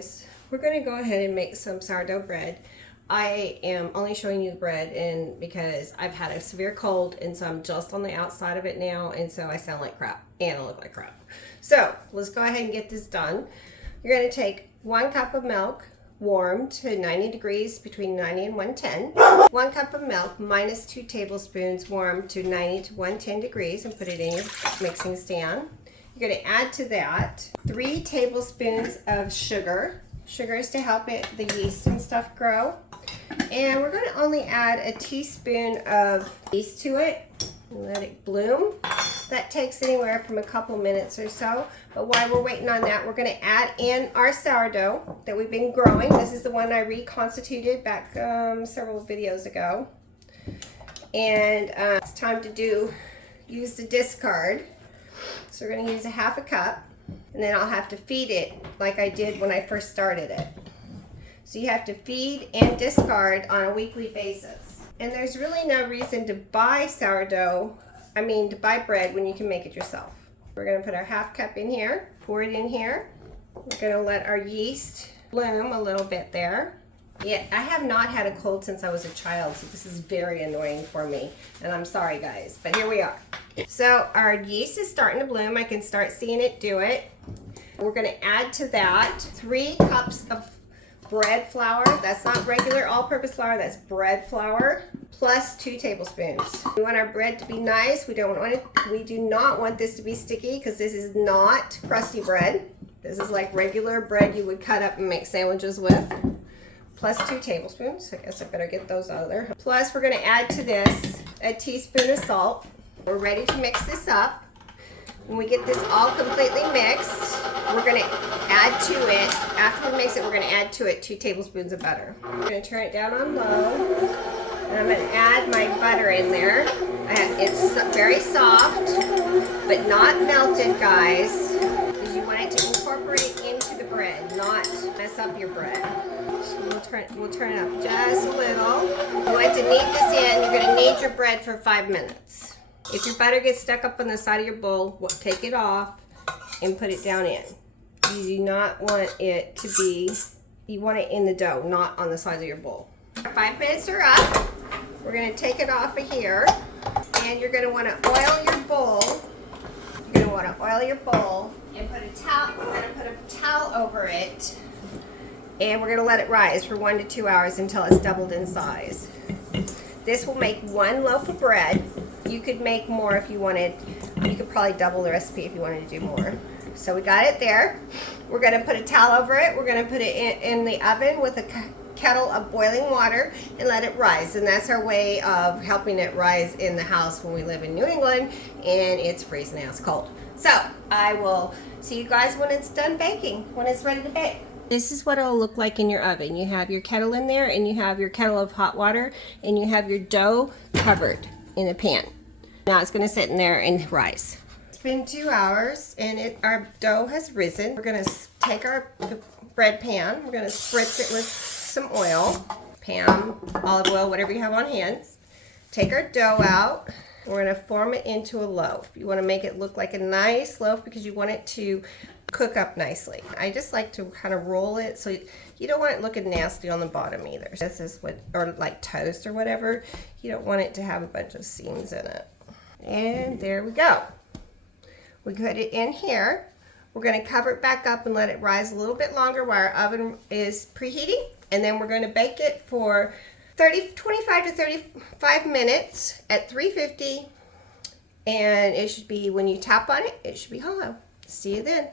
guys, we're going to go ahead and make some sourdough bread. I am only showing you the bread because I've had a severe cold, and so I'm just on the outside of it now, and so I sound like crap and I look like crap. So let's go ahead and get this done. You're going to take 1 cup of milk, warm to 90 degrees, between 90 and 110. 1 cup of milk minus 2 tablespoons, warm to 90 to 110 degrees, and put it in your mixing stand. You're going to add to that 3 tablespoons of sugar. Sugar is to help the yeast and stuff grow. And we're going to only add a teaspoon of yeast to it and let it bloom. That takes anywhere from a couple minutes or so. But while we're waiting on that, we're going to add in our sourdough that we've been growing. This is the one I reconstituted back several videos ago. And it's time to use the discard. So we're going to use a 1/2 cup, and then I'll have to feed it like I did when I first started it. So you have to feed and discard on a weekly basis. And there's really no reason to buy to buy bread when you can make it yourself. We're going to put our 1/2 cup in here, pour it in here. We're going to let our yeast bloom a little bit there. Yeah, I have not had a cold since I was a child, so this is very annoying for me. And I'm sorry, guys, but here we are. So our yeast is starting to bloom. I can start seeing it do it. We're going to add to that 3 cups of bread flour. That's not regular all-purpose flour, that's bread flour, plus 2 tablespoons. We want our bread to be nice. We do not want this to be sticky, because this is not crusty bread. This is like regular bread you would cut up and make sandwiches with. Plus 2 tablespoons. I guess I better get those out of there. Plus, we're going to add to this a teaspoon of salt. We're ready to mix this up. When we get this all completely mixed, we're going to add to it, after we mix it, we're going to add to it 2 tablespoons of butter. We're going to turn it down on low, and I'm going to add my butter in there. It's very soft, but not melted, guys, because you want it to incorporate into the bread, not mess up your bread. So we'll turn it up just a little. You want to knead this in. You're going to knead your bread for 5 minutes. If your butter gets stuck up on the side of your bowl, take it off and put it down in. You do not want it to be, you want it in the dough, not on the sides of your bowl. 5 minutes are up. We're going to take it off of here, and you're going to want to oil your bowl. You're going to want to oil your bowl and put a towel. We're going to put a towel over it, and we're going to let it rise for 1 to 2 hours until it's doubled in size. This will make 1 loaf of bread. You could make more if you wanted. You could probably double the recipe if you wanted to do more. So we got it there. We're going to put a towel over it. We're going to put it in the oven with a kettle of boiling water and let it rise. And that's our way of helping it rise in the house when we live in New England and it's freezing ass cold. So I will see you guys when it's done baking, when it's ready to bake. This is what it'll look like in your oven. You have your kettle in there, and you have your kettle of hot water, and you have your dough covered in a pan. Now it's going to sit in there and rise. It's been 2 hours, and our dough has risen. We're going to take our bread pan. We're going to spritz it with some oil, Pam, olive oil, whatever you have on hand. Take our dough out. We're going to form it into a loaf. You want to make it look like a nice loaf because you want it to cook up nicely. I just like to kind of roll it, so you don't want it looking nasty on the bottom either. This is or like toast or whatever. You don't want it to have a bunch of seams in it. And there we go. We put it in here. We're going to cover it back up and let it rise a little bit longer while our oven is preheating. And then we're going to bake it for 25 to 35 minutes at 350. And it should be, when you tap on it, it should be hollow. See you then.